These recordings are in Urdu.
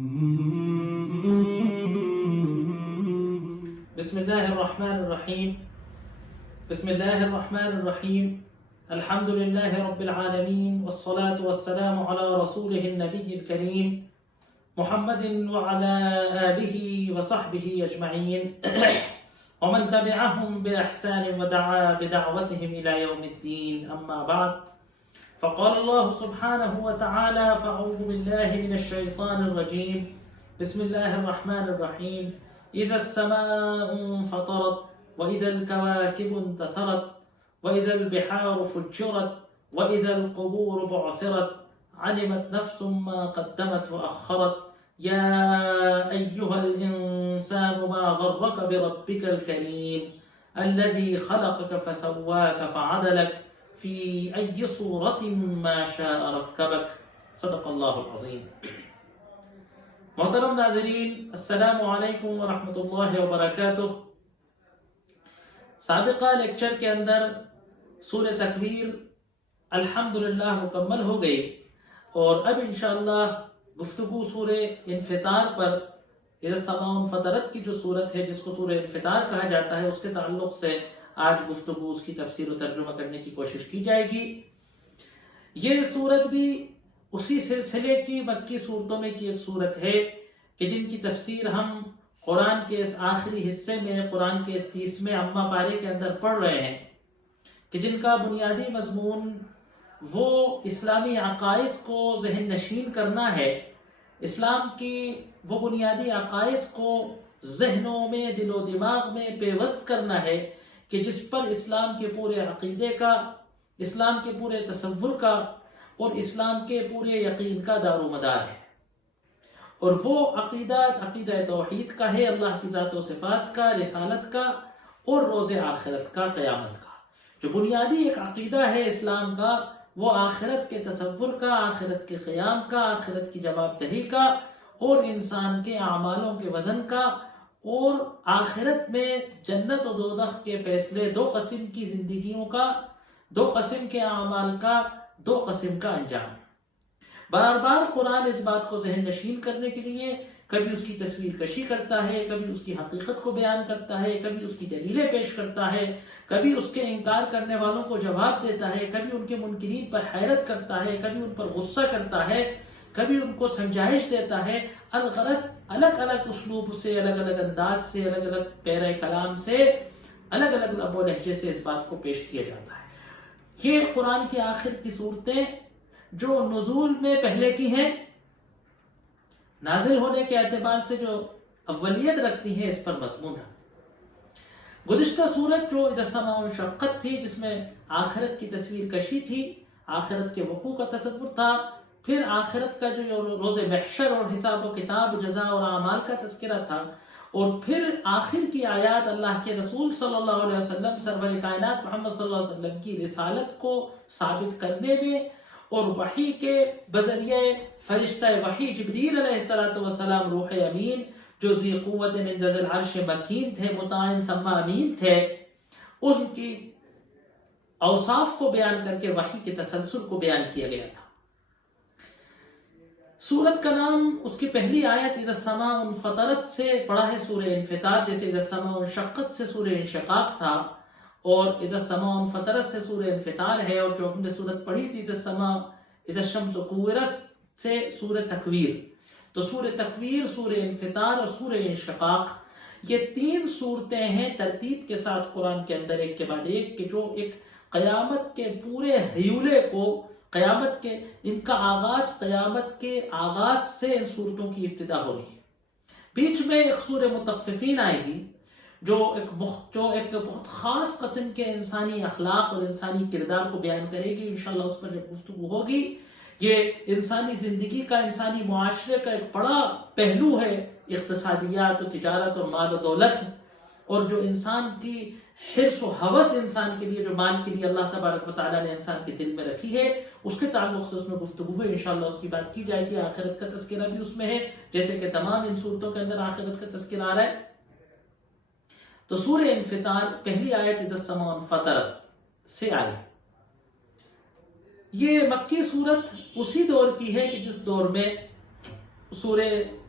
بسم الله الرحمن الرحيم. بسم الله الرحمن الرحيم. الحمد لله رب العالمين، والصلاة والسلام على رسوله النبي الكريم محمد وعلى آله وصحبه أجمعين ومن تبعهم بإحسان ودعا بدعوتهم إلى يوم الدين. أما بعد، فقال الله سبحانه وتعالى: فأعوذ بالله من الشيطان الرجيم. بسم الله الرحمن الرحيم. إذا السماء انفطرت وإذا الكواكب انتثرت وإذا البحار فجرت وإذا القبور بعثرت علمت نفس ما قدمت وأخرت يا أيها الإنسان ما غرك بربك الكريم الذي خلقك فسواك فعدلك في أي صورة ما شاء ركبك. صدق اللہ العظیم. محترم ناظرین، السلام علیکم ورحمۃ اللہ وبرکاتہ. سابقہ لیکچر کے اندر سورہ تکویر الحمدللہ مکمل ہو گئی، اور اب انشاءاللہ گفتگو سورہ انفطار پر، اذا السماء انفطرت کی جو سورت ہے جس کو سورہ انفطار کہا جاتا ہے، اس کے تعلق سے آج گفتگو اس کی تفسیر و ترجمہ کرنے کی کوشش کی جائے گی. یہ سورت بھی اسی سلسلے کی مکی صورتوں میں کی ایک صورت ہے کہ جن کی تفسیر ہم قرآن کے اس آخری حصے میں، قرآن کے 30ویں اما پارے کے اندر پڑھ رہے ہیں، کہ جن کا بنیادی مضمون وہ اسلامی عقائد کو ذہن نشین کرنا ہے، اسلام کی وہ بنیادی عقائد کو ذہنوں میں، دل و دماغ میں پیوست کرنا ہے کہ جس پر اسلام کے پورے عقیدے کا، اسلام کے پورے تصور کا اور اسلام کے پورے یقین کا دار و مدار ہے. اور وہ عقیدہ توحید کا ہے، اللہ کی ذات و صفات کا، رسالت کا اور روز آخرت کا، قیامت کا. جو بنیادی ایک عقیدہ ہے اسلام کا، وہ آخرت کے تصور کا، آخرت کے قیام کا، آخرت کی جواب دہی کا اور انسان کے اعمالوں کے وزن کا، اور آخرت میں جنت و دوزخ کے فیصلے، دو قسم کی زندگیوں کا، دو قسم کے اعمال کا، دو قسم کا انجام. بار بار قرآن اس بات کو ذہن نشین کرنے کے لیے کبھی اس کی تصویر کشی کرتا ہے، کبھی اس کی حقیقت کو بیان کرتا ہے، کبھی اس کی دلیلیں پیش کرتا ہے، کبھی اس کے انکار کرنے والوں کو جواب دیتا ہے، کبھی ان کے منکرین پر حیرت کرتا ہے، کبھی ان پر غصہ کرتا ہے، کبھی ان کو سمجھائش دیتا ہے. الغرض الگ الگ اسلوب سے، الگ الگ انداز سے، الگ الگ پیرہ کلام سے، الگ الگ لب و لہجے سے اس بات کو پیش کیا جاتا ہے. یہ قرآن کی آخر کی صورتیں جو نزول میں پہلے کی ہیں، نازل ہونے کے اعتبار سے جو اولیت رکھتی ہیں، اس پر مضمون ہے. گزشتہ صورت جو اذا السماء انشقت تھی، جس میں آخرت کی تصویر کشی تھی، آخرت کے وقوع کا تصور تھا، پھر آخرت کا جو روز محشر اور حساب و کتاب، جزا اور اعمال کا تذکرہ تھا، اور پھر آخر کی آیات اللہ کے رسول صلی اللہ علیہ وسلم، سرور کائنات محمد صلی اللہ علیہ وسلم کی رسالت کو ثابت کرنے میں، اور وحی کے بذریعہ فرشتہ وحی جبریل علیہ السلام، روح امین جو ذی قوت عند ذی العرش مکین تھے، مطاع ثم امین تھے، ان کی اوصاف کو بیان کر کے وحی کے تسلسل کو بیان کیا گیا تھا. سورت کا نام، اس کی پہلی آیت اذا السماء انفطرت سے پڑھا ہے سورہ انفطار، جیسے اذا السماء انشقت سے سورہ انشقاق تھا، اور اذا السماء انفطرت سے سورہ انفطار ہے. اور جو ہم نے سورت پڑھی تھی اذا الشمس کورت سے سورہ تکویر. تو سورہ تکویر، سورہ انفطار اور سورہ انشقاق، یہ تین صورتیں ہیں ترتیب کے ساتھ قرآن کے اندر ایک کے بعد ایک، کہ جو ایک قیامت کے پورے ہیولے کو، قیامت کے، ان کا آغاز قیامت کے آغاز سے ان صورتوں کی ابتدا ہو رہی ہے. بیچ میں ایک سورہ مطففین آئے گی جو ایک بہت خاص قسم کے انسانی اخلاق اور انسانی کردار کو بیان کرے گی. انشاءاللہ اس پر جب گفتگو ہوگی، یہ انسانی زندگی کا، انسانی معاشرے کا ایک بڑا پہلو ہے، اقتصادیات و تجارت اور مال و دولت، اور جو انسان کی حرص و ہوس، انسان کے لیے جو مال کے لیے اللہ تبارک و تعالیٰ نے انسان کے دل میں رکھی ہے، اس کے تعلق سے اس میں گفتگو ہے. انشاءاللہ اس کی بات کی جائے گی. آخرت کا تذکرہ بھی اس میں ہے، جیسے کہ تمام ان صورتوں کے اندر آخرت کا تذکرہ آ رہا ہے. تو سورہ انفطار پہلی آیت اذا السماء انفطرت سے آئی. یہ مکی صورت اسی دور کی ہے کہ جس دور میں سورہ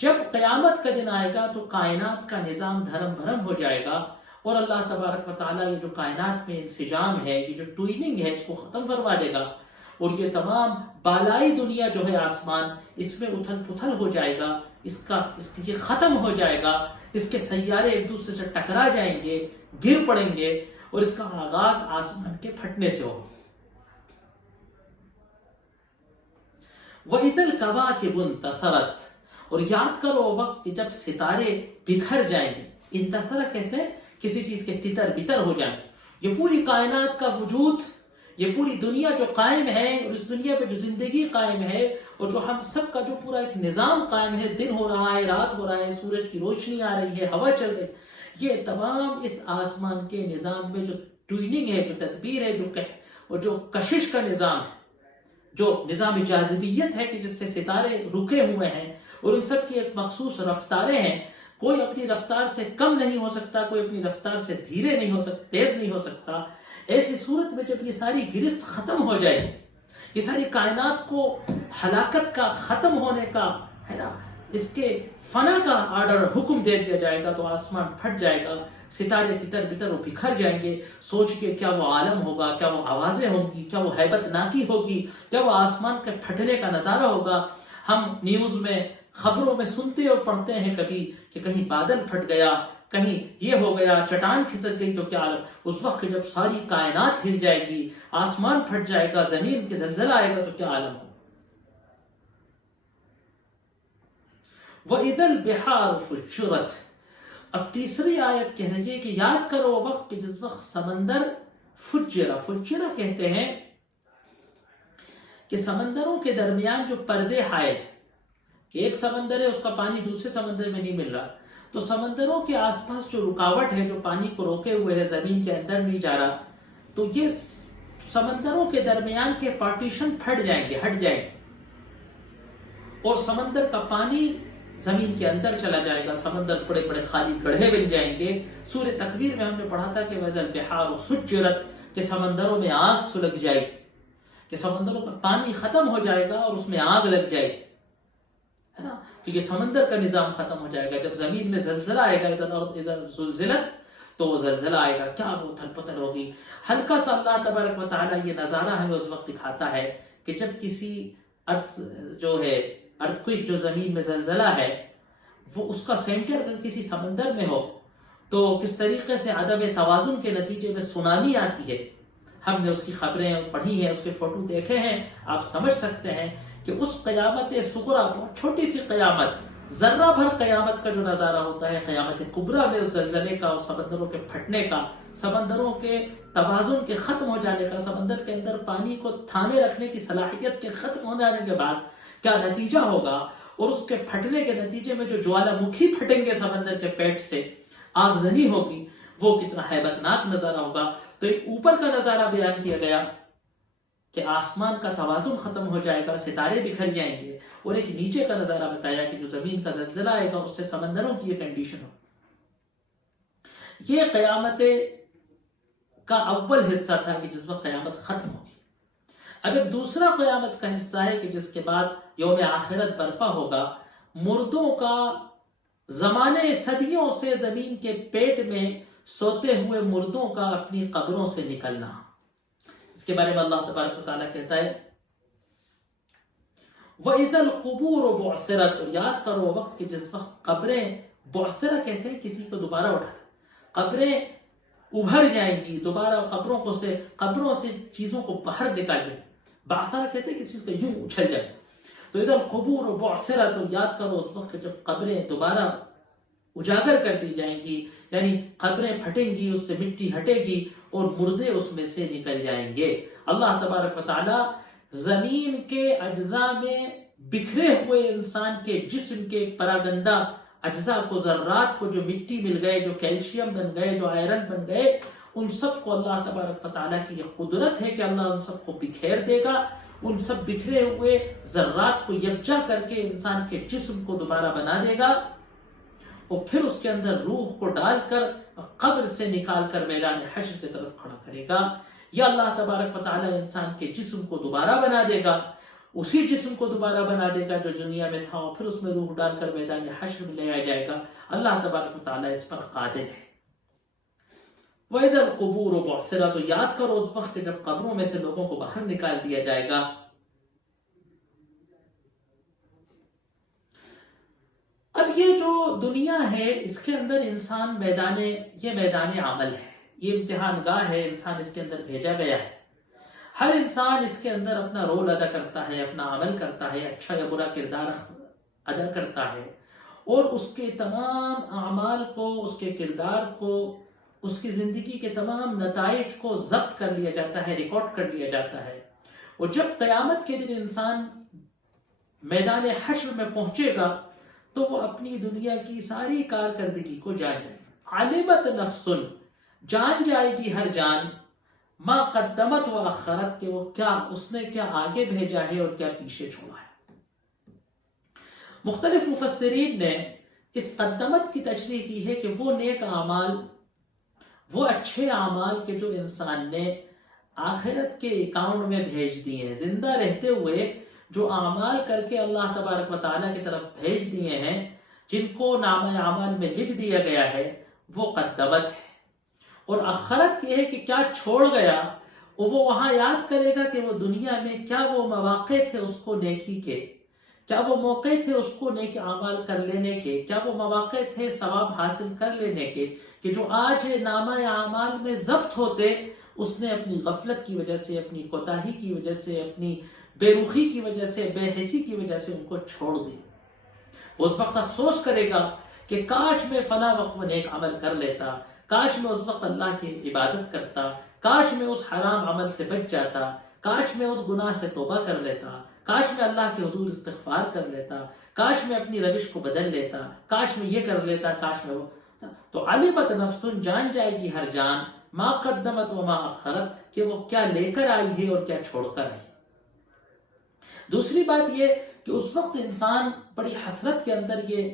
جب قیامت کا دن آئے گا تو کائنات کا نظام دھرم بھرم ہو جائے گا، اور اللہ تبارک و تعالیٰ یہ جو کائنات میں انسجام ہے، یہ جو ٹوئننگ ہے، اس کو ختم فرما دے گا، اور یہ تمام بالائی دنیا جو ہے آسمان، اس میں اتھل پتھل ہو جائے گا، یہ ختم ہو جائے گا، اس کے سیارے ایک دوسرے سے ٹکرا جائیں گے، گر پڑیں گے، اور اس کا آغاز آسمان کے پھٹنے سے ہوگا۔ وَإِذَا الْكَوَاكِبُ انتَثَرَتْ، اور یاد کرو وہ وقت کہ جب ستارے بکھر جائیں گے۔ انتثر کہتے ہیں کسی چیز کے تتر بتر ہو جائیں۔ یہ پوری کائنات کا وجود، یہ پوری دنیا جو قائم ہے، اور اس دنیا پہ جو زندگی قائم ہے، اور جو ہم سب کا جو پورا ایک نظام قائم ہے، دن ہو رہا ہے، رات ہو رہا ہے، سورج کی روشنی آ رہی ہے، ہوا چل رہی ہے، یہ تمام اس آسمان کے نظام میں جو ٹوئننگ ہے، جو تدبیر ہے، اور جو کشش کا نظام ہے، جو نظام جاذبیت ہے کہ جس سے ستارے رکے ہوئے ہیں، اور ان سب کی ایک مخصوص رفتاریں ہیں، کوئی اپنی رفتار سے کم نہیں ہو سکتا، کوئی اپنی رفتار سے دھیرے نہیں ہو سکتا، تیز نہیں ہو سکتا۔ ایسی صورت میں جب یہ ساری گرفت ختم ہو جائے گی، یہ ساری کائنات کو ہلاکت کا، ختم ہونے کا ہے نا، اس کے فنا کا آرڈر، حکم دے دیا جائے گا، تو آسمان پھٹ جائے گا، ستارے تتر بتر وہ بکھر جائیں گے۔ سوچ کے کیا وہ عالم ہوگا، کیا وہ آوازیں ہوں گی، کیا وہ ہیبت ناکی ہوگی، کیا وہ آسمان کے پھٹنے کا نظارہ ہوگا۔ ہم نیوز میں، خبروں میں سنتے اور پڑھتے ہیں کبھی کہ کہیں بادل پھٹ گیا، کہیں یہ ہو گیا، چٹان کھسک گئی، تو کیا عالم۔ اس وقت جب ساری کائنات ہل جائے گی، آسمان پھٹ جائے گا، زمین کے زلزلہ آئے گا، تو کیا عالم ہو۔ وَإِذَا الْبِحَارُ فُجِّرَتْ، اب تیسری آیت کہہ رہی ہے کہ یاد کرو وہ وقت کہ جس وقت سمندر فجرہ کہتے ہیں کہ سمندروں کے درمیان جو پردے حائل ہیں، کہ ایک سمندر ہے، اس کا پانی دوسرے سمندر میں نہیں مل رہا، تو سمندروں کے آس پاس جو رکاوٹ ہے، جو پانی کو روکے ہوئے ہے، زمین کے اندر نہیں جا رہا، تو یہ سمندروں کے درمیان کے پارٹیشن پھٹ جائیں گے، ہٹ جائیں گے، اور سمندر کا پانی زمین کے اندر چلا جائے گا، سمندر بڑے بڑے خالی گڑھے بن جائیں گے۔ سورہ تکویر میں ہم نے پڑھا تھا کہ وَإِذَا الْبِحَارُ سُجِّرَتْ، کہ سمندروں میں آگ سلگ جائے گی، کہ سمندروں کا پانی ختم ہو جائے گا اور اس میں آگ لگ جائے گی، ہے نا، تو یہ سمندر کا نظام ختم ہو جائے گا۔ جب زمین میں زلزلہ آئے گا، اذا زلزلت، تو وہ زلزلہ آئے گا، کیا وہ تھل پتل ہوگی۔ ہلکا سا اللہ تبارک و تعالیٰ یہ نظارہ ہمیں اس وقت دکھاتا ہے کہ جب کسی جو ہے ارتھکوئک، جو زمین میں زلزلہ ہے، وہ اس کا سینٹر اگر کسی سمندر میں ہو تو کس طریقے سے عدم توازن کے نتیجے میں سونامی آتی ہے۔ ہم نے اس کی خبریں پڑھی ہیں، اس کے فوٹو دیکھے ہیں، آپ سمجھ سکتے ہیں کہ اس قیامت صغریٰ، بہت چھوٹی سی قیامت، ذرہ بھر قیامت کا جو نظارہ ہوتا ہے، قیامت کبریٰ میں اس زلزلے کا اور سمندروں کے پھٹنے کا، سمندروں کے توازن کے ختم ہو جانے کا، سمندر کے اندر پانی کو تھامے رکھنے کی صلاحیت کے ختم ہو جانے کے بعد کیا نتیجہ ہوگا، اور اس کے پھٹنے کے نتیجے میں جو جوالا مکھی پھٹیں گے سمندر کے پیٹ سے، آگ زنی ہوگی، وہ کتنا ہیبت ناک نظارہ ہوگا۔ تو ایک اوپر کا نظارہ بیان کیا گیا کہ آسمان کا توازن ختم ہو جائے گا، ستارے بکھر جائیں گے، اور ایک نیچے کا نظارہ بتایا کہ جو زمین کا زلزلہ آئے گا اس سے سمندروں کی یہ کنڈیشن ہو۔ یہ قیامت کا اول حصہ تھا کہ جس وقت قیامت ختم ہوگی۔ اب ایک دوسرا قیامت کا حصہ ہے کہ جس کے بعد یوم آخرت برپا ہوگا، مردوں کا زمانے صدیوں سے زمین کے پیٹ میں سوتے ہوئے مردوں کا اپنی قبروں سے نکلنا۔ اس کے بارے میں اللہ تبارک و تعالیٰ کہتا ہے وَإِذَا الْقُبُورُ بُعْثِرَتْ، اور یاد کرو وقت کہ جس وقت قبریں، بعثرہ کہتے ہیں کسی کو دوبارہ اٹھاتا، قبریں ابھر جائیں گی دوبارہ، قبروں سے چیزوں کو باہر نکال جائیں، بعثرہ کہتے ہیں کسی چیز کو یوں اچھل جائے۔ تو اذا القبور بعثرت، تو یاد کرو اس وقت جب قبریں دوبارہ اجاگر کر دی جائیں گی، یعنی قبریں پھٹیں گی، اس سے مٹی ہٹے گی اور مردے اس میں سے نکل جائیں گے۔ اللہ تبارک و تعالی زمین کے اجزاء میں بکھرے ہوئے انسان کے جسم کے پراگندہ اجزاء کو، ذرات کو، جو مٹی مل گئے، جو کیلشیم بن گئے، جو آئرن بن گئے، ان سب کو اللہ تبارک و تعالیٰ کی یہ قدرت ہے کہ اللہ ان سب کو بکھیر دے گا، ان سب بکھرے ہوئے ذرات کو یکجا کر کے انسان کے جسم کو دوبارہ بنا دے گا، اور پھر اس کے اندر روح کو ڈال کر قبر سے نکال کر میدان حشر کی طرف کھڑا کرے گا۔ یا اللہ تبارک و تعالیٰ انسان کے جسم کو دوبارہ بنا دے گا، اسی جسم کو دوبارہ بنا دے گا جو دنیا میں تھا، اور پھر اس میں روح ڈال کر میدان حشر میں لے آیا جائے گا۔ اللہ تبارک و تعالیٰ اس پر قادر ہے۔ وَإِذَا الْقُبُورُ بُعْثِرَتْ، تو یاد کرو اس وقت جب قبروں میں سے لوگوں کو باہر نکال دیا جائے گا۔ اب یہ جو دنیا ہے اس کے اندر انسان یہ میدان عمل ہے، یہ امتحان گاہ ہے، انسان اس کے اندر بھیجا گیا ہے۔ ہر انسان اس کے اندر اپنا رول ادا کرتا ہے، اپنا عمل کرتا ہے، اچھا یا برا کردار ادا کرتا ہے، اور اس کے تمام اعمال کو، اس کے کردار کو، اس کی زندگی کے تمام نتائج کو ضبط کر لیا جاتا ہے، ریکارڈ کر لیا جاتا ہے۔ اور جب قیامت کے دن انسان میدان حشر میں پہنچے گا تو وہ اپنی دنیا کی ساری کارکردگی کو جان جائے گا۔ علمت نفس، جان جائے گی ہر جان، ما قدمت و اخرت، کہ وہ اس نے کیا آگے بھیجا ہے اور کیا پیچھے چھوڑا ہے۔ مختلف مفسرین نے اس قدمت کی تشریح کی ہے کہ وہ نیک اعمال، وہ اچھے اعمال کے جو انسان نے آخرت کے اکاؤنٹ میں بھیج دیے ہیں، زندہ رہتے ہوئے جو اعمال کر کے اللہ تبارک و تعالیٰ کی طرف بھیج دیے ہیں، جن کو نامہ اعمال میں لکھ دیا گیا ہے، وہ قدمت ہے۔ اور آخرت یہ ہے کہ کیا چھوڑ گیا، اور وہ وہاں یاد کرے گا کہ وہ دنیا میں کیا وہ مواقع تھے اس کو نیکی کے، کیا وہ موقع تھے اس کو نیک اعمال کر لینے کے، کیا وہ مواقع تھے ثواب حاصل کر لینے کے، کہ جو آج نامہ اعمال میں ضبط ہوتے، اس نے اپنی غفلت کی وجہ سے، اپنی کوتاہی کی وجہ سے، اپنی بے رخی کی وجہ سے، بے حسی کی وجہ سے ان کو چھوڑ دی۔ اس وقت افسوس کرے گا کہ کاش میں فلاں وقت وہ نیک عمل کر لیتا، کاش میں اس وقت اللہ کی عبادت کرتا، کاش میں اس حرام عمل سے بچ جاتا، کاش میں اس گناہ سے توبہ کر لیتا، کاش میں اللہ کے حضور استغفار کر لیتا، کاش میں اپنی روش کو بدل لیتا، کاش میں یہ کر لیتا، کاش میں وہ۔ تو علمت نفس، جان جائے گی ہر جان، ما قدمت و ما اخرت، کہ وہ کیا لے کر آئی ہے اور کیا چھوڑ کر آئی۔ دوسری بات یہ کہ اس وقت انسان بڑی حسرت کے اندر یہ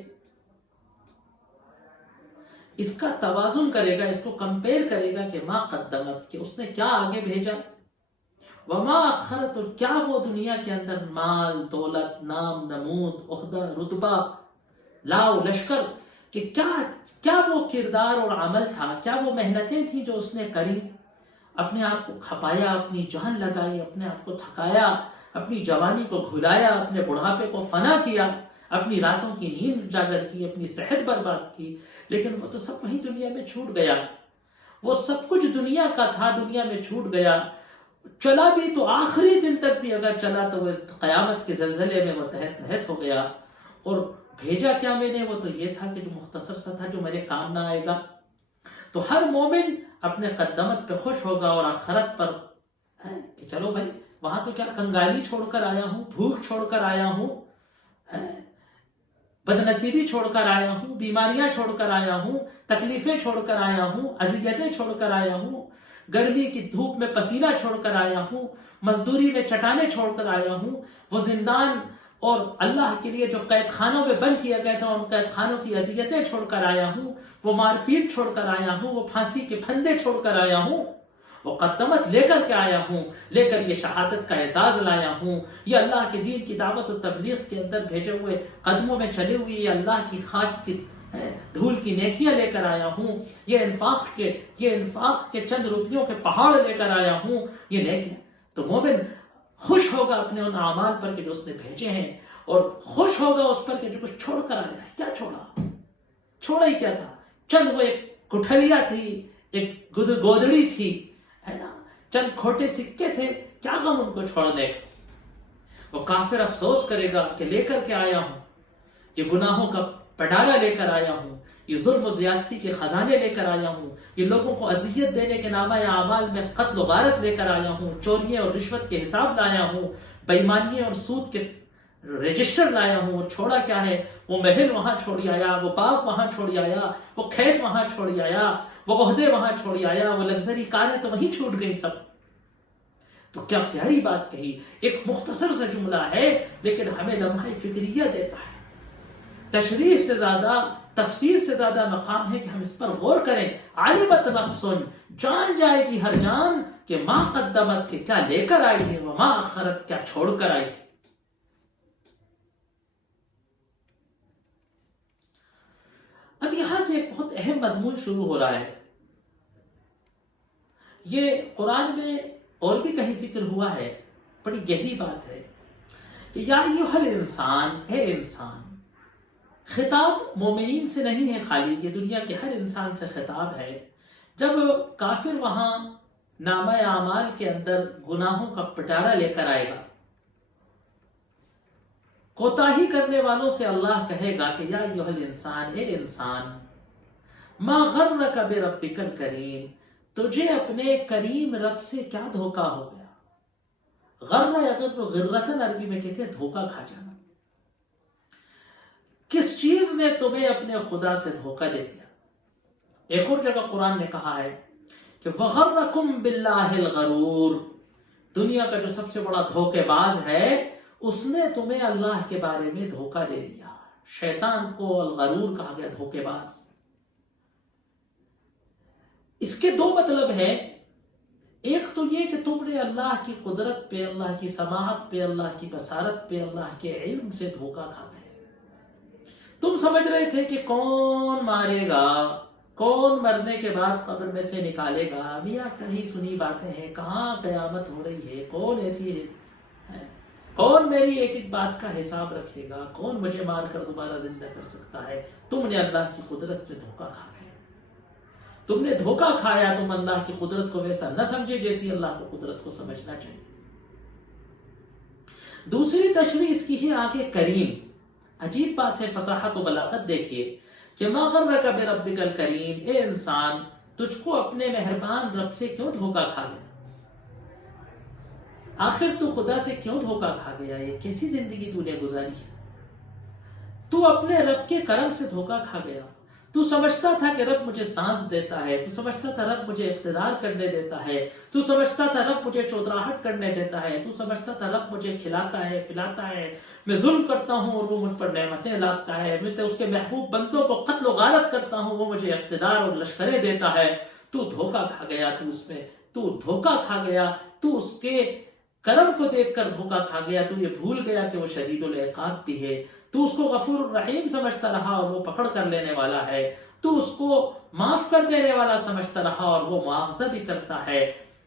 اس کا توازن کرے گا، اس کو کمپیر کرے گا کہ ما قدمت، کہ اس نے کیا آگے بھیجا، وما اخرت، اور کیا وہ دنیا کے اندر مال، دولت، نام، نمود، عہدہ، رتبہ، لاؤ لشکر، کہ کیا وہ کردار اور عمل تھا، کیا وہ محنتیں تھیں جو اس نے کری، اپنے آپ کو کھپایا، اپنی جان لگائی، اپنے آپ کو تھکایا، اپنی جوانی کو بھلایا، اپنے بڑھاپے کو فنا کیا، اپنی راتوں کی نیند اجاگر کی، اپنی صحت برباد کی، لیکن وہ تو سب وہی دنیا میں چھوٹ گیا۔ وہ سب کچھ دنیا کا تھا، دنیا میں چھوٹ گیا۔ چلا بھی تو آخری دن تک بھی اگر چلا تو وہ قیامت کے زلزلے میں وہ تہس نہس ہو گیا۔ اور بھیجا کیا میں نے، وہ تو یہ تھا کہ جو مختصر سا تھا، جو میرے کام نہ آئے گا۔ تو ہر مومن اپنے قدمت پہ خوش ہوگا اور آخرت پر ہے کہ چلو بھائی وہاں تو کیا کنگالی چھوڑ کر آیا ہوں، بھوک چھوڑ کر آیا ہوں، بدنصیبی چھوڑ کر آیا ہوں، بیماریاں چھوڑ کر آیا ہوں، تکلیفیں چھوڑ کر آیا ہوں، اذیتیں چھوڑ کر آیا ہوں، گرمی کی دھوپ میں پسینہ چھوڑ کر آیا ہوں، مزدوری میں چٹانیں چھوڑ کر آیا ہوں، وہ زندان اور اللہ کے لیے جو قید خانوں میں بند کیا گیا تھا ان قید خانوں کی اذیتیں چھوڑ کر آیا ہوں، وہ مار پیٹ چھوڑ کر آیا ہوں، وہ پھانسی کے پھندے چھوڑ کر آیا ہوں، وہ قدمت لے کر کے آیا ہوں، لے کر یہ شہادت کا اعزاز لایا ہوں، یہ اللہ کے دین کی دعوت و تبلیغ کے اندر بھیجے ہوئے قدموں میں چلے ہوئے یہ اللہ کی خاک کی دھول کی نیکیاں لے کر آیا ہوں، یہ انفاق کے چند روپیوں کے پہاڑ لے کر آیا ہوں، یہ نیکیاں۔ تو مومن خوش ہوگا اپنے ان اعمال پر کہ جو اس نے بھیجے ہیں، اور خوش ہوگا اس پر کہ جو کچھ چھوڑ کر آیا ہے۔ کیا چھوڑا ہی کیا تھا؟ چند وہ ایک کٹھلیا تھی، ایک گودڑی تھی، ہے نا، چند کھوٹے سکے تھے، کیا غم ان کو چھوڑنے کا۔ وہ کافر افسوس کرے گا کہ لے کر کے آیا ہوں، یہ گناہوں کا پڈارا لے کر آیا ہوں، یہ ظلم و زیادتی کے خزانے لے کر آیا ہوں، یہ لوگوں کو اذیت دینے کے نامہ اعمال میں قتل و غارت لے کر آیا ہوں، چوریاں اور رشوت کے حساب لایا ہوں، بےایمانیاں اور سود کے رجسٹر لایا ہوں۔ اور چھوڑا کیا ہے؟ وہ محل وہاں چھوڑی آیا، وہ باغ وہاں چھوڑی آیا، وہ کھیت وہاں چھوڑی آیا، وہ عہدے وہاں چھوڑی آیا، وہ لگژری کاریں تو وہیں چھوٹ گئی سب۔ تو کیا پیاری بات کہی، ایک مختصر سا جملہ ہے لیکن ہمیں لمحہ فکریہ دیتا ہے۔ تشریح سے زیادہ، تفسیر سے زیادہ مقام ہے کہ ہم اس پر غور کریں۔ علمت نفس، جان جائے گی ہر جان کہ ما قدمت، کے کیا لے کر آئی ہے، وما اخرت، کیا چھوڑ کر آئی ہے۔ ایک بہت اہم مضمون شروع ہو رہا ہے. یہ قرآن میں اور بھی کہیں ذکر ہوا ہے، بڑی گہری بات ہے کہ یا ایھا الانسان، اے انسان. خطاب مومنین سے نہیں ہے خالی، یہ دنیا کے ہر انسان سے خطاب ہے. جب کافر وہاں نامہ اعمال کے اندر گناہوں کا پٹارا لے کر آئے گا، کوتاہی کرنے والوں سے اللہ کہے گا کہ یا ایھا الانسان، اے انسان، ما غرک بربک الکریم، تجھے اپنے کریم رب سے کیا دھوکا ہو گیا. غر یغر غرتن عربی میں کہتے ہیں دھوکا کھا جانا. کس چیز نے تمہیں اپنے خدا سے دھوکا دے دیا؟ ایک اور جگہ قرآن نے کہا ہے کہ وغرکم باللہ الغرور، دنیا کا جو سب سے بڑا دھوکے باز ہے اس نے تمہیں اللہ کے بارے میں دھوکا دے دیا. شیطان کو الغرور کہا گیا، دھوکے باز. اس کے دو مطلب ہیں. ایک تو یہ کہ تم نے اللہ کی قدرت پہ، اللہ کی سماعت پہ، اللہ کی بصارت پہ، اللہ کے علم سے دھوکا کھا گئے. تم سمجھ رہے تھے کہ کون مارے گا، کون مرنے کے بعد قبر میں سے نکالے گا. میاں کہیں سنی باتیں ہیں، کہاں قیامت ہو رہی ہے، کون ایسی ہے، کون میری ایک ایک بات کا حساب رکھے گا، کون مجھے مار کر دوبارہ زندہ کر سکتا ہے. تم نے اللہ کی قدرت سے دھوکا کھا گئے. تم نے دھوکا کھایا. تم اللہ کی قدرت کو ویسا نہ سمجھے جیسی اللہ کو قدرت کو سمجھنا چاہیے. دوسری تشریح اس کی ہے آگے کریم. عجیب بات ہے، فصاحت و بلاغت دیکھیے کہ ما غرک بربک الکریم، اے انسان تجھ کو اپنے مہربان رب سے کیوں دھوکا کھا گیا؟ آخر تو خدا سے کیوں دھوکا کھا گیا؟ یہ کیسی زندگی تو نے گزاری؟ تو اپنے رب کے کرم سے دھوکا کھا گیا. تو سمجھتا تھا کہ رب مجھے سانس دیتا ہے، تو سمجھتا تھا رب مجھے اقتدار کرنے دیتا ہے، تو سمجھتا تھا رب مجھے چودراہٹ کرنے دیتا ہے، تو سمجھتا تھا رب مجھے کھلاتا ہے، پلاتا ہے، میں ظلم کرتا ہوں اور وہ مجھ پر نعمتیں لاتا ہے، میں اس کے محبوب بندوں کو قتل و غارت کرتا ہوں، وہ مجھے اقتدار اور لشکریں دیتا ہے. تو دھوکا کھا گیا. تو دھوکا کھا گیا. تو اس کے کرم کو دیکھ کر دھوکا کھا گیا. تو یہ بھول گیا کہ وہ شدید العقاب بھی ہے. تو اس کو غفور الرحیم سمجھتا رہا اور وہ پکڑ کر لینے والا ہے. تو اس کو معاف کر دینے والا سمجھتا رہا اور وہ مواخذہ بھی کرتا ہے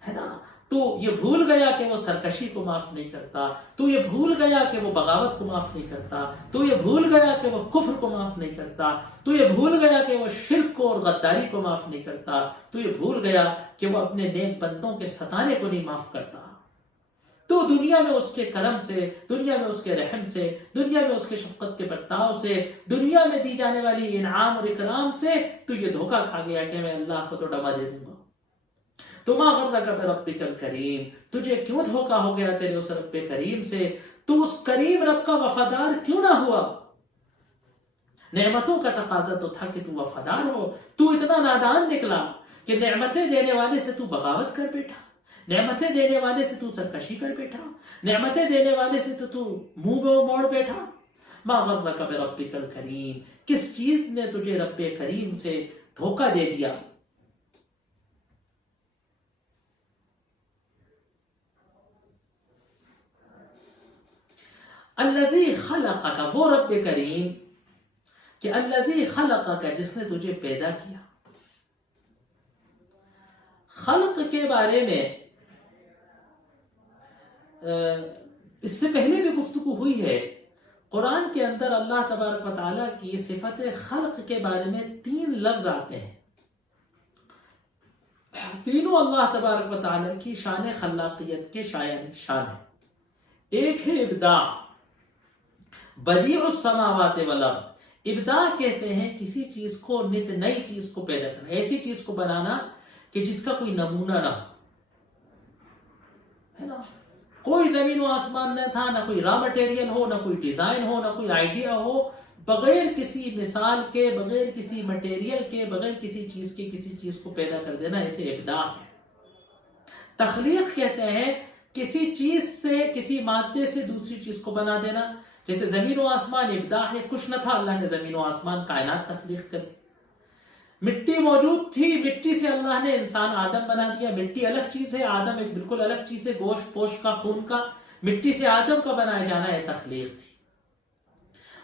نا. تو یہ بھول گیا کہ وہ سرکشی کو معاف نہیں کرتا. تو یہ بھول گیا کہ وہ بغاوت کو معاف نہیں کرتا. تو یہ بھول گیا کہ وہ کفر کو معاف نہیں کرتا. تو یہ بھول گیا کہ وہ شرک کو اور غداری کو معاف نہیں کرتا. تو یہ بھول گیا کہ وہ اپنے نیک بندوں کے ستانے کو نہیں معاف کرتا. تو دنیا میں اس کے کرم سے، دنیا میں اس کے رحم سے، دنیا میں اس کے شفقت کے برتاؤ سے، دنیا میں دی جانے والی انعام اور اکرام سے تو یہ دھوکا کھا گیا کہ میں اللہ کو تو ڈبا دے دوں گا. تو ما غرک بربک الکریم، تجھے کیوں دھوکا ہو گیا تیرے اس رب کریم سے؟ تو اس کریم رب کا وفادار کیوں نہ ہوا؟ نعمتوں کا تقاضا تو تھا کہ تو وفادار ہو. تو اتنا نادان نکلا کہ نعمتیں دینے والے سے تو بغاوت کر بیٹھا، نعمتیں دینے والے سے تو سرکشی کر بیٹھا، نعمتیں دینے والے سے تو منہ موڑ بیٹھا. ما غرک بربک الکریم، کس چیز نے تجھے رب کریم سے دھوکا دے دیا؟ الذی خلقک، وہ رب کریم کہ الذی خلقک، جس نے تجھے پیدا کیا. خلق کے بارے میں اس سے پہلے بھی گفتگو ہوئی ہے. قرآن کے اندر اللہ تبارک و تعالیٰ کی صفت خلق کے بارے میں 3 لفظ آتے ہیں. تینوں اللہ تبارک و تعالیٰ کی شان خلاقیت کے شان ہے. ایک ہے ابداع، بدیع السماوات والارض. ابداع کہتے ہیں کسی چیز کو، نت نئی چیز کو پیدا کرنا، ایسی چیز کو بنانا کہ جس کا کوئی نمونہ نہ ہو، ہے نا. کوئی زمین و آسمان نہ تھا، نہ کوئی را مٹیریل ہو، نہ کوئی ڈیزائن ہو، نہ کوئی آئیڈیا ہو. بغیر کسی مثال کے، بغیر کسی مٹیریل کے، بغیر کسی چیز کے کسی چیز کو پیدا کر دینا، اسے ابداع ہے. تخلیق کہتے ہیں کسی چیز سے، کسی مادے سے دوسری چیز کو بنا دینا. جیسے زمین و آسمان ابداع ہے، کچھ نہ تھا، اللہ نے زمین و آسمان کائنات تخلیق کر دی. مٹی موجود تھی، مٹی سے اللہ نے انسان آدم بنا دیا. مٹی الگ چیز ہے، آدم ایک بالکل الگ چیز ہے، گوشت پوشت کا، خون کا. مٹی سے آدم کا بنایا جانا ہے تخلیق تھی.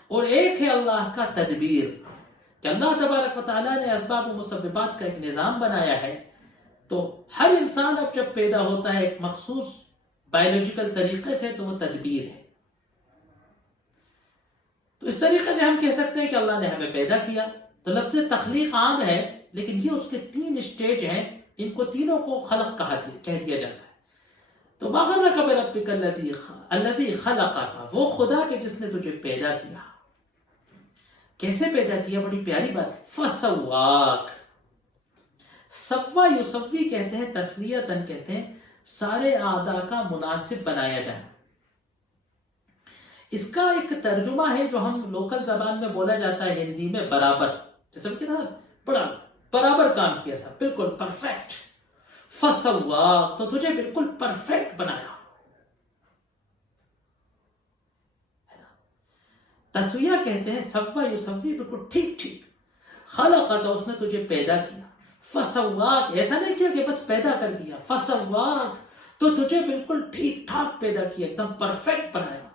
اور ایک ہے اللہ کا تدبیر. کہ اللہ تبارک و تعالیٰ نے اسباب و مسببات کا ایک نظام بنایا ہے، تو ہر انسان اب جب پیدا ہوتا ہے ایک مخصوص بایولوجیکل طریقے سے، تو وہ تدبیر ہے. تو اس طریقے سے ہم کہہ سکتے ہیں کہ اللہ نے ہمیں پیدا کیا. تو لفظ تخلیق عام ہے، لیکن یہ اس کے 3 اسٹیج ہیں، ان کو تینوں کو خلق کہہ دیا جاتا ہے. تو ما غرک بربک الذی خلقک، وہ خدا کے جس نے تجھے پیدا کیا. کیسے پیدا کیا؟ بڑی پیاری بات. فسواک، سوا یسوی کہتے ہیں، تسویتاً کہتے ہیں سارے اعضاء کا مناسب بنایا جانا. اس کا ایک ترجمہ ہے جو ہم لوکل زبان میں بولا جاتا ہے ہندی میں برابر. جیسے کہ بڑا برابر کام کیا سا، بالکل پرفیکٹ. فسواک، تو تجھے بالکل پرفیکٹ بنایا. تسویہ کہتے ہیں سوا یسوی، بالکل ٹھیک ٹھیک. خلقک، اس نے تجھے پیدا کیا. فسواک، ایسا نہیں کیا کہ بس پیدا کر دیا. فسواک، تو تجھے بالکل ٹھیک ٹھاک پیدا کیا، ایک دم پرفیکٹ بنایا.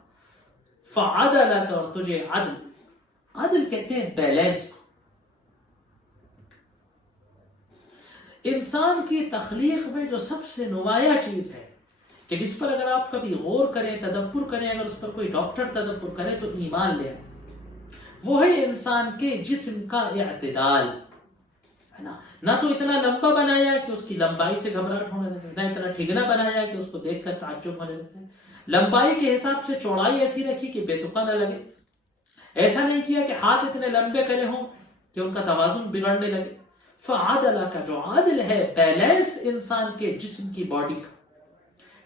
فعدلک، اور تجھے عدل. عدل کہتے ہیں بیلنس کو. انسان کی تخلیق میں جو سب سے نمایاں چیز ہے کہ جس پر اگر آپ کبھی غور کریں، تدبر کریں، اگر اس پر کوئی ڈاکٹر تدبر کرے تو ایمان لے آئے، وہ ہے انسان کے جسم کا اعتدال. ہے نا؟ نہ تو اتنا لمبا بنایا کہ اس کی لمبائی سے گھبراہٹ ہونے لگے، نہ اتنا ٹھگنا بنایا کہ اس کو دیکھ کر تعجب ہونے لگے. لمبائی کے حساب سے چوڑائی ایسی رکھی کہ بے تکا نہ لگے. ایسا نہیں کیا کہ ہاتھ اتنے لمبے کرے ہوں کہ ان کا توازن بگڑنے لگے. فعدل کا، جو عادل ہے، بیلنس انسان کے جسم کی باڈی کا.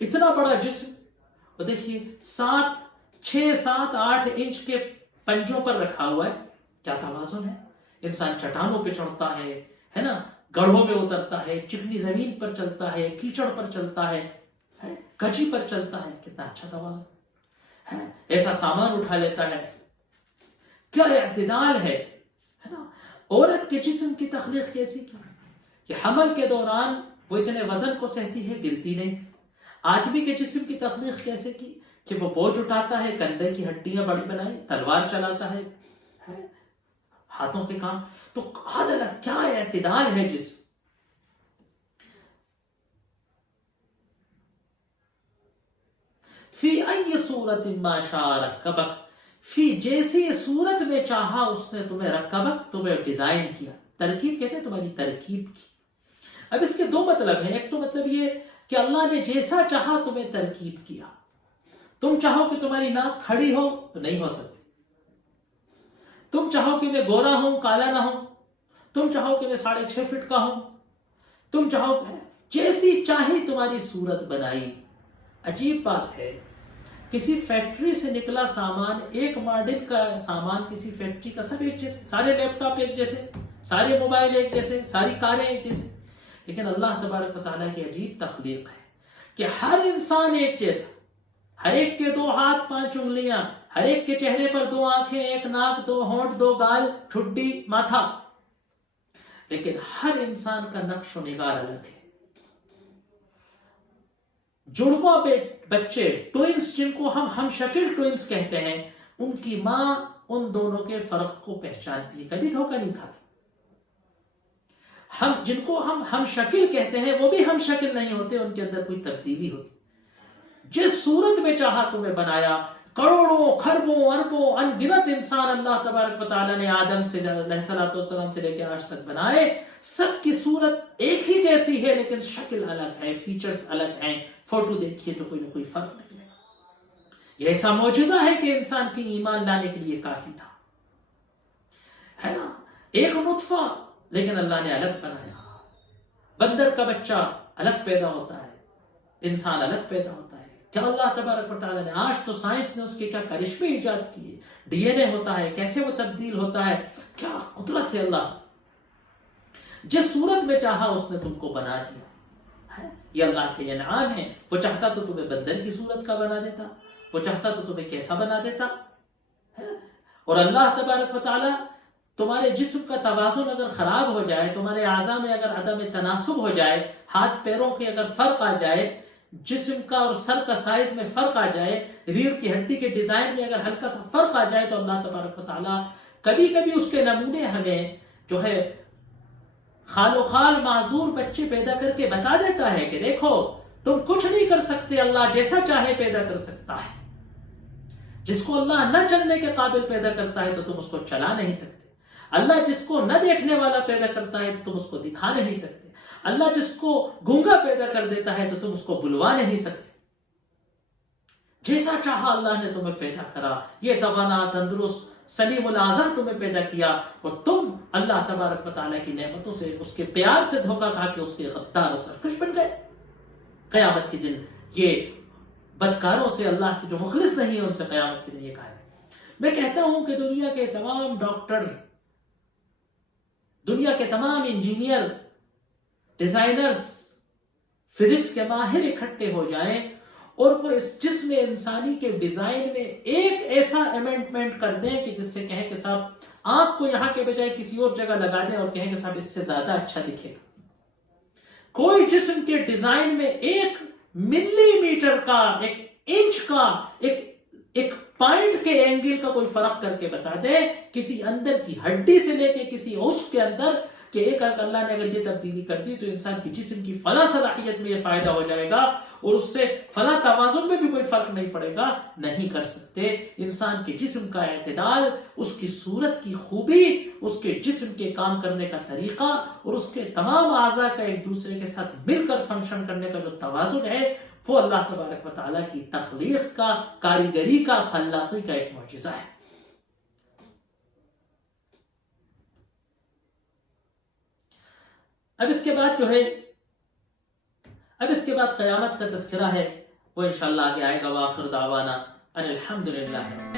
اتنا بڑا جسم، وہ دیکھیے 6 7 8 انچ کے پنجوں پر رکھا ہوا ہے. کیا توازن ہے. انسان چٹانوں پہ چڑھتا ہے نا، گڑھوں میں اترتا ہے، چکنی زمین پر چلتا ہے، کیچڑ پر چلتا ہے، کچی پر چلتا ہے. کتنا اچھا توازن ہے. ایسا سامان اٹھا لیتا ہے. کیا اعتدال ہے نا. عورت کے جسم کی تخلیق کیسی کی کہ حمل کے دوران وہ اتنے وزن کو سہتی ہے، گرتی نہیں. آدمی کے جسم کی تخلیق کیسے کی کہ وہ بوجھ اٹھاتا ہے، کندھے کی ہڈیاں بڑی بنائی، تلوار چلاتا ہے، ہاتھوں کے کام. تو عدل، کیا اعتدال ہے جسم. فی ای صورت ما شاء رکبک، فی جیسی صورت میں چاہا اس نے تمہیں، رکبک تمہیں ڈیزائن کیا. ترکیب کہتے ہیں تمہاری ترکیب کی. اب اس کے 2 مطلب ہیں. ایک تو مطلب یہ کہ اللہ نے جیسا چاہا تمہیں ترکیب کیا. تم چاہو کہ تمہاری ناک کھڑی ہو تو نہیں ہو سکتی. تم چاہو کہ میں گورا ہوں، کالا نہ ہوں. تم چاہو کہ میں 6.5 فٹ کا ہوں. تم چاہو کہ جیسی چاہی تمہاری صورت بنائی. عجیب بات ہے، کسی فیکٹری سے نکلا سامان، ایک ماڈل کا سامان کسی فیکٹری کا، سب ایک جیسے، سارے لیپ ٹاپ ایک جیسے، سارے موبائل ایک جیسے، ساری کاریں ایک جیسے. لیکن اللہ تبارک و تعالیٰ کی عجیب تخلیق ہے کہ ہر انسان ایک جیسا، ہر ایک کے 2 ہاتھ 5 انگلیاں، ہر ایک کے چہرے پر 2 آنکھیں، 1 ناک، 2 ہونٹ، 2 گال، ٹھڈی، ماتھا. لیکن ہر انسان کا نقش و نگار الگ ہے. جڑواں بچے، ٹوئنس، جن کو ہم شکل ٹوئنس کہتے ہیں، ان کی ماں ان دونوں کے فرق کو پہچانتی ہے، کبھی دھوکہ نہیں کھاتی. جن کو ہم شکل کہتے ہیں وہ بھی ہم شکل نہیں ہوتے، ان کے اندر کوئی تبدیلی ہوتی. جس صورت میں چاہا تمہیں بنایا. کروڑوں، کھربوں، اربوں، ان گنت انسان اللہ تبارک و تعالیٰ نے آدم سے علیہ السلام سے لے کے آج تک بنائے. سب کی صورت ایک ہی جیسی ہے، لیکن شکل الگ ہے، فیچرز الگ ہیں. فوٹو دیکھیے تو کوئی نہ کوئی فرق نہیں ہے. یہ ایسا معجزہ ہے کہ انسان کی ایمان لانے کے لیے کافی تھا، ہے نا. ایک نطفہ، لیکن اللہ نے الگ بنایا. بندر کا بچہ الگ پیدا ہوتا ہے، انسان الگ پیدا ہوتا ہے. کیا اللہ تبارک و تعالیٰ نے، آج تو سائنس نے اس کے کیا کرشمے ایجاد کیے. ڈی این اے ہوتا ہے، کیسے وہ تبدیل ہوتا ہے. کیا قدرت ہے اللہ. جس صورت میں چاہا اس نے تم کو بنا دیا. یہ اللہ کے انعام ہے. وہ چاہتا تو تمہیں بندر کی صورت کا بنا دیتا، وہ چاہتا تو تمہیں کیسا بنا دیتا. اور اللہ تبارک و تعالیٰ تمہارے جسم کا توازن اگر خراب ہو جائے، تمہارے اعضاء میں اگر عدم تناسب ہو جائے، ہاتھ پیروں کے اگر فرق آ جائے، جسم کا اور سر کا سائز میں فرق آ جائے، ریڑھ کی ہڈی کے ڈیزائن میں اگر ہلکا سا فرق آ جائے، تو اللہ تبارک و تعالیٰ کبھی کبھی اس کے نمونے ہمیں جو ہے خال و خال معذور بچے پیدا کر کے بتا دیتا ہے کہ دیکھو تم کچھ نہیں کر سکتے، اللہ جیسا چاہے پیدا کر سکتا ہے. جس کو اللہ نہ چلنے کے قابل پیدا کرتا ہے تو تم اس کو چلا نہیں سکتے. اللہ جس کو نہ دیکھنے والا پیدا کرتا ہے تو تم اس کو دکھا نہیں سکتے. اللہ جس کو گونگا پیدا کر دیتا ہے تو تم اس کو بلوا نہیں سکتے. جیسا چاہا اللہ نے تمہیں پیدا کرا، یہ توانا، تندرست، سلیم الاعضاء تمہیں پیدا کیا، اور تم اللہ تبارک و تعالیٰ کی نعمتوں سے، اس کے پیار سے دھوکہ کھا کے اس کے غدار و سرکش بن گئے. قیامت کے دن یہ بدکاروں سے، اللہ کے جو مخلص نہیں ہیں ان سے قیامت کے دن یہ کہا ہے. میں کہتا ہوں کہ دنیا کے تمام ڈاکٹر، دنیا کے تمام انجینئر، ڈیزائنرز، فزکس کے ماہر اکٹھے ہو جائیں اور وہ اس جسم انسانی کے ڈیزائن میں ایک ایسا امینڈمنٹ کر دیں کہ جس سے کہیں کہ صاحب آنکھ کو یہاں کے بجائے کسی اور جگہ لگا دیں اور کہیں کہ صاحب اس سے زیادہ اچھا دکھے گا. کوئی جسم کے ڈیزائن میں ایک ملی میٹر کا، ایک انچ کا، ایک پوائنٹ کے اینگل کا کوئی فرق کر کے بتا دے، کسی اندر کی ہڈی سے لے کے کسی عضو کے اندر، کہ ایک اللہ نے اگر یہ تبدیلی کر دی تو انسان کی جسم کی فلاں صلاحیت میں یہ فائدہ ہو جائے گا اور اس سے فلاں توازن میں بھی کوئی فرق نہیں پڑے گا. نہیں کر سکتے. انسان کے جسم کا اعتدال، اس کی صورت کی خوبی، اس کے جسم کے کام کرنے کا طریقہ اور اس کے تمام اعضاء کا ایک دوسرے کے ساتھ مل کر فنکشن کرنے کا جو توازن ہے، وہ اللہ تبارک و تعالیٰ کی تخلیق کا، کاریگری کا، خلاقی کا ایک معجزہ ہے. اب اس کے بعد قیامت کا تذکرہ ہے، وہ انشاءاللہ آگے آئے گا. وآخر دعوانا ان الحمدللہ.